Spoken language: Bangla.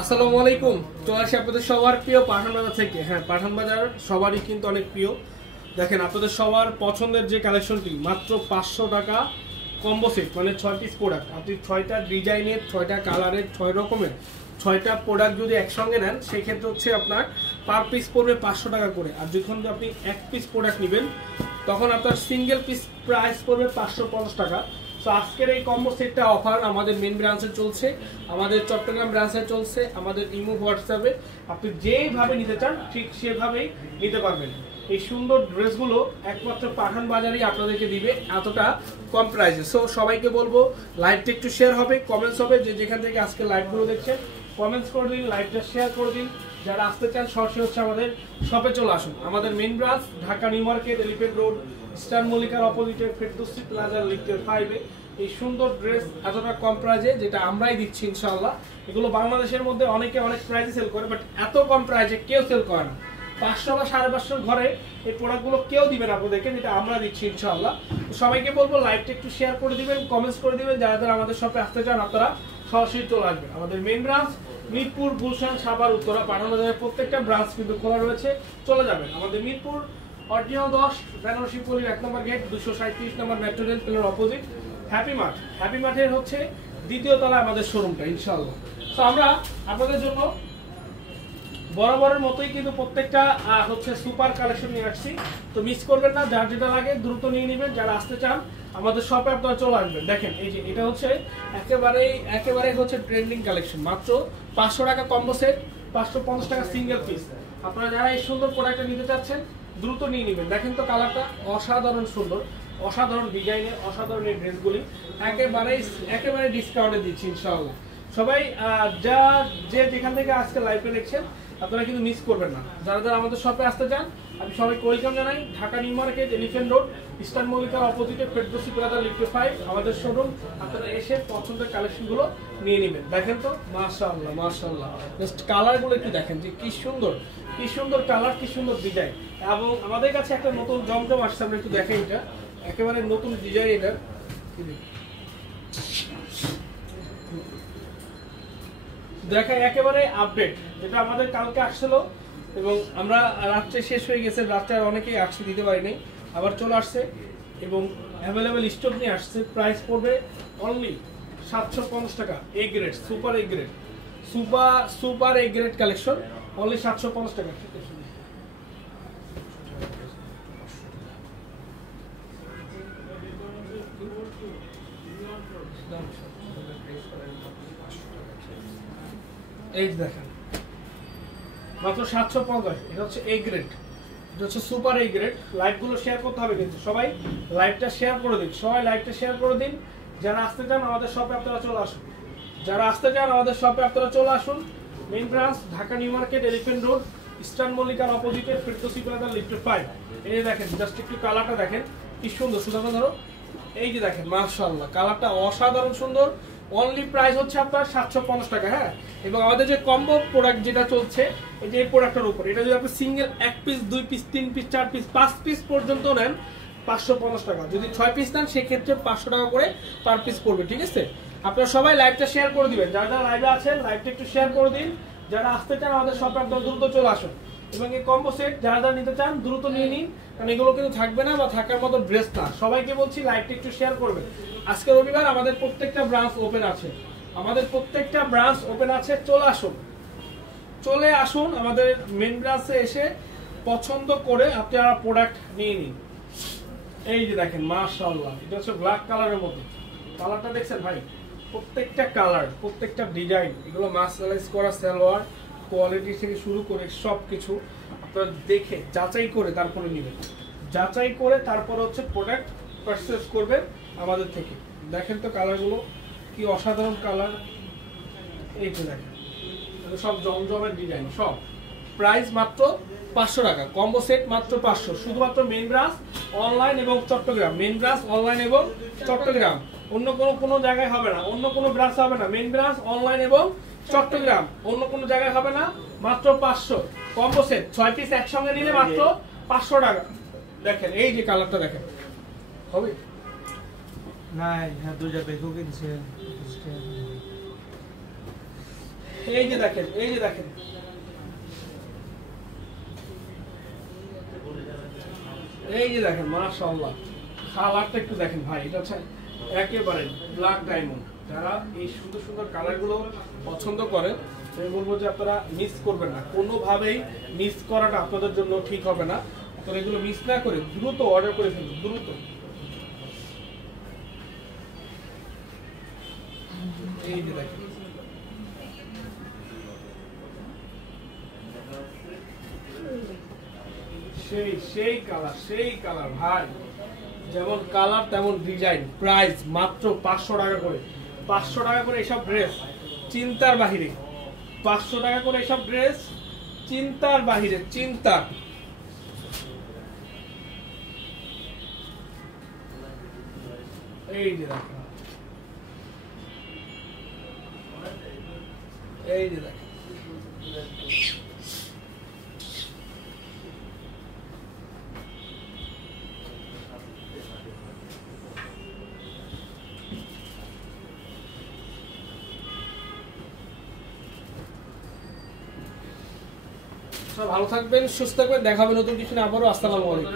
আসসালামু আলাইকুম। চলে আসি আপনাদের সবার প্রিয় পাঠান বাজার থেকে। হ্যাঁ, পাঠান বাজার সবারই কিন্তু অনেক প্রিয়। দেখেন আপনাদের সবার পছন্দের যে কালেকশনটি মাত্র 500 টাকা কম্বো সেট, মানে 6 পিস প্রোডাক্ট। আপনি 6টা ডিজাইনের, 6টা কালারের, 6 রকমের 6টা প্রোডাক্ট যদি একসঙ্গে নেন সেক্ষেত্রে হচ্ছে আপনার পার পিস পড়বে 500 টাকা করে। আর যখন আপনি এক পিস প্রোডাক্ট নেবেন তখন আপনার সিঙ্গেল পিস প্রাইস পড়বে 550 টাকা। তো আজকের এই কম্বো সেটটা অফার আমাদের মেন ব্রাঞ্চে চলছে, আমাদের চট্টগ্রাম ব্রাঞ্চে চলছে, আমাদের ইমো হোয়াটসঅ্যাপে আপনি যেভাবে নিতে চান ঠিক সেভাবেই নিতে পারবেন। এই সুন্দর ড্রেসগুলো একমাত্র পাঠান বাজারেই আপনাদেরকে দিবে এতটা কম প্রাইসে। সো সবাইকে বলবো লাইভটা একটু শেয়ার হবে, কমেন্টস হবে, যে যেখান থেকে আজকে লাইভগুলো দেখছেন কমেন্টস করে দিন, লাইভটা শেয়ার করে দিন। যারা আসতে চান সরাসরি হচ্ছে আমাদের শপে চলে আসুন। আমাদের main branch Dhaka New Market, Elephant Road, Star মল্লিকার অপোজিটে ফেরদৌসি প্লাজার লিফটের 5-এ এই সুন্দর ড্রেস এতটা কম প্রাইসে যেটা আমরাই দিচ্ছি ইনশাআল্লাহ। এগুলো বাংলাদেশের মধ্যে অনেকে অনেক প্রাইসে সেল করে, বাট এত কম প্রাইসে কেউ সেল করে না। 500 বা 550 ঘরে এই প্রোডাক্টগুলো কেউ দিবে না আপনাদেরকে, যেটা আমরা দিচ্ছি ইনশাআল্লাহ। তো সবাইকে বলবো লাইভটা একটু শেয়ার করে দিবেন, কমেন্টস করে দিবেন। যারা যারা আমাদের শপে আসতে চান আপনারা সরাসরি চলে আসবেন। আমাদের মেন ব্রাঞ্চ মিরপুর, গুলশান, সাভার, উত্তরা, পাঠান বাজারের প্রত্যেকটা ব্রাঞ্চ কিন্তু খোলা রয়েছে, চলে যাবেন। আমাদের মিরপুর অরিজিনাল 10 বেনারসি পল্লী 1 নম্বর গেট, 237 নম্বর মেট্রো রেল প্লেনের অপোজিট হ্যাপি মার্ট। হ্যাপি মার্টের হচ্ছে দ্বিতীয় তলায় আমাদের শোরুমটা ইনশাআল্লাহ। তো আমরা আপনাদের জন্য বরাবরের মতোই কিন্তু প্রত্যেকটা হচ্ছে সুপার কালেকশন নিয়ে আসছি। তো মিস করবেন না, যার যেটা লাগে দ্রুত নিয়ে নেবেন। যারা আসতে চান আমাদের শপে আপনারা চলে আসবেন। দেখেন এই যে এটা হচ্ছে একেবারে হচ্ছে ট্রেন্ডিং কালেকশন, মাত্র 500 টাকা কম্বো সেট, 550 টাকা সিঙ্গেল পিস। আপনারা যারা এই সুন্দর প্রোডাক্টটা নিতে চাচ্ছেন দ্রুত নিয়ে নেবেন। দেখেন তো কালারটা অসাধারণ সুন্দর, অসাধারণ ডিজাইনের, অসাধারণ এই ড্রেসগুলি একেবারে ডিসকাউন্টে দিচ্ছি ইনশাআল্লাহ। সবাই যে যেখান থেকে আজকে লাইভে দেখছেন আপনারা কিন্তু মিস করবেন না। যারা যারা আমাদের শপে আসতে চান আমি সবাইকে ওয়েলকাম জানাই। Dhaka New Market, Elephant Road, Eastern মল্লিকার অপোজিটে ফেরদৌসি প্লাজা লিফটে 5 আমাদের শোরুম। আপনারা এসে পছন্দের কালেকশনগুলো নিয়ে নেবেন। দেখেন তো মাশাআল্লাহ মাশাআল্লাহ, জাস্ট কালারগুলো একটু দেখেন যে কি সুন্দর কালার, কি সুন্দর ডিজাইন। এবং আমাদের কাছে একটা নতুন জমজম আসছে, আমরা একটু দেখেন, এটা একেবারে নতুন ডিজাইন। এটা দেখায় একেবারে আপডেট, যেটা আমাদের কালকে আসছিল এবং আমরা রাত্রে শেষ হয়ে গেছে, রাত্রে আর অনেকেই আসতে দিতে পারিনি, আবার চলে আসছে এবং অ্যাভেলেবেল স্টক নিয়ে আসছে। প্রাইস পড়বে অনলি 750 টাকা। A grade, super A grade, super A grade collection, only 750 টাকা। এই দেখেন মাত্র 750। এটা হচ্ছে এ গ্রেড, এটা হচ্ছে সুপার এ গ্রেড। লাইভগুলো শেয়ার করতে হবে কিন্তু সবাই লাইভটা শেয়ার করে দিন, সবাই লাইভটা শেয়ার করে দিন। যারা আসতে চান আমাদের শপে আপনারা চলে আসুন, চলে আসুন। Main branch Dhaka New Market, Elephant Road, Eastern মল্লিকার অপোজিটে ফেরদৌসি প্লাজা লিফটে 5। এই যে দেখেন জাস্ট একটু কালারটা দেখেন কি সুন্দর, সুন্দর ধরো। এই যে দেখেন মাশাআল্লাহ, কালারটা অসাধারণ সুন্দর। অনলি প্রাইস হচ্ছে আপনার 750 টাকা। হ্যাঁ, এবং আমাদের যে কম্বো প্রোডাক্ট যেটা চলছে এই যে এই প্রোডাক্টের উপর, এটা যদি আপনি single 1 piece, 2 piece, 3 piece, 4 piece, 5 piece পর্যন্ত নেন 550 টাকা। যদি 6 পিস নেন সেক্ষেত্রে 500 টাকা করে পার পিস পড়বে। ঠিক আছে, আপনারা সবাই লাইভটা শেয়ার করে দিবেন। যারা যারা লাইভে আছেন লাইভটা একটু শেয়ার করে দিন। যারা আসতে চান আমাদের শপে আপনারা দ্রুত চলে আসুন। এবং এই কম্বো সেট যারা যারা নিতে চান দ্রুত নিয়ে নিন, কারণ এগুলো কিন্তু থাকবে না বা থাকার মতো ড্রেস না। সবাইকে বলছি লাইভটা একটু শেয়ার করবেন। আজকে রবিবার, আমাদের প্রত্যেকটা ব্রাঞ্চ ওপেন আছে, চলে আসুন আমাদের মেন ব্রাঞ্চে এসে পছন্দ করে আপনারা প্রোডাক্ট নিয়ে নিন। এই যে দেখেন মাশাআল্লাহ, এটা হচ্ছে ব্ল্যাক কালারের মধ্যে, কালারটা দেখছেন ভাই, প্রত্যেকটা কালার, প্রত্যেকটা ডিজাইন, এগুলো মার্শালাইজ করা সালোয়ার, কোয়ালিটি থেকে শুরু করে সবকিছু আপনারা দেখে যাচাই করে তারপরে নেবেন, যাচাই করে তারপরে হচ্ছে প্রোডাক্ট পারচেজ করবেন আমাদের থেকে। দেখেন তো কালারগুলো কি অসাধারণ কালার। এই তো দেখেন সব জমজমের ডিজাইন, সব প্রাইস মাত্র 500 টাকা। কম্বো সেট মাত্র 500, শুধুমাত্র মেইন ব্রাঞ্চ অনলাইন এবং চট্টগ্রাম। মেইন ব্রাঞ্চ অনলাইন এবং চট্টগ্রাম, অন্য কোনো জায়গায় হবে না, অন্য কোনো ব্রাঞ্চ হবে না। মেইন ব্রাঞ্চ অনলাইন এবং চট্টগ্রাম, অন্য কোনো জায়গায় হবে না। মাত্র 500 কম্বো সেট, 6 পিস একসঙ্গে নিলে মাত্র 500 টাকা। দেখেন এই যে কালারটা দেখেন, হবে না, দুইটা দেখো কিনছে। এই যে দেখেন, এই যে দেখেন, এই যে দেখেন, মাশাআল্লাহ কালারটা একটু দেখেন ভাই, এটা হচ্ছে একেবারে ব্ল্যাক ডায়মন্ড। যারা এই সুন্দর সুন্দর কালারগুলো পছন্দ করেন আমি বলবো যে আপনারা মিস করবেন না, কোনোভাবেই মিস করাটা আপনাদের জন্য ঠিক হবে না। আপনারা এগুলো মিস না করে দ্রুত অর্ডার করে ফেলুন, দ্রুত। এই যে দেখেন, সেই সেই কালার, সেই কালার ভাই, যেমন কালার তেমন ডিজাইন। প্রাইস মাত্র 500 টাকা করে। 500 টাকা করে এসব ড্রেস চিন্তার বাহিরে। 500 টাকা করে এসব ড্রেস চিন্তার বাহিরে, চিন্তা। এই যে দেখেন, এই যে দেখেন, ভালো থাকবেন, সুস্থ থাকবেন, দেখা হবে নতুন কিছু না। আবারও আসসালামু আলাইকুম।